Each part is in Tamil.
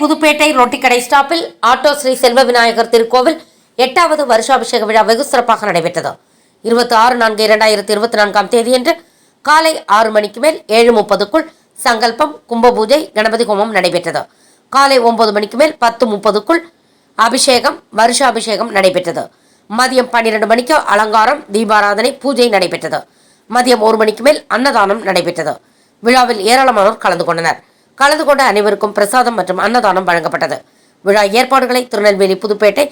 புதுப்பேட்டை ரொட்டிக்கடை ஸ்டாப்பில் ஆட்டோ ஸ்ரீ செல்வ விநாயகர் திருக்கோவில் எட்டாவது வருஷாபிஷேக விழா வெகு சிறப்பாக நடைபெற்றது. இருபத்தி ஆறு நான்கு இரண்டாயிரத்தி இருபத்தி நான்காம் தேதியன்று காலை ஆறு மணிக்கு மேல் ஏழு முப்பதுக்குள் சங்கல்பம் கும்பபூஜை கணபதி ஹோமம் நடைபெற்றது. காலை ஒன்பது மணிக்கு மேல் பத்து முப்பதுக்குள் அபிஷேகம் வருஷாபிஷேகம் நடைபெற்றது. மதியம் பன்னிரண்டு மணிக்கு அலங்காரம் தீபாராதனை பூஜை நடைபெற்றது. மதியம் ஒரு மணிக்கு மேல் அன்னதானம் நடைபெற்றது. விழாவில் ஏராளமானோர் கலந்து கொண்டனர். கலந்து கொண்ட அனைவருக்கும் பிரசாதம் மற்றும் அன்னதானம் வழங்கப்பட்டது. விழா ஏற்பாடுகளை திருநெல்வேலி புதுப்பேட்டை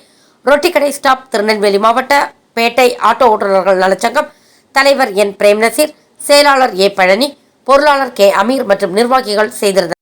ரொட்டிக்கடை ஸ்டாப் திருநெல்வேலி மாவட்ட பேட்டை ஆட்டோ ஓட்டுநர்கள் நலச்சங்கம் தலைவர் என் பிரேம் நசீர் செயலாளர் ஏ பழனி பொருளாளர் கே அமீர் மற்றும் நிர்வாகிகள் செய்திருந்தனர்.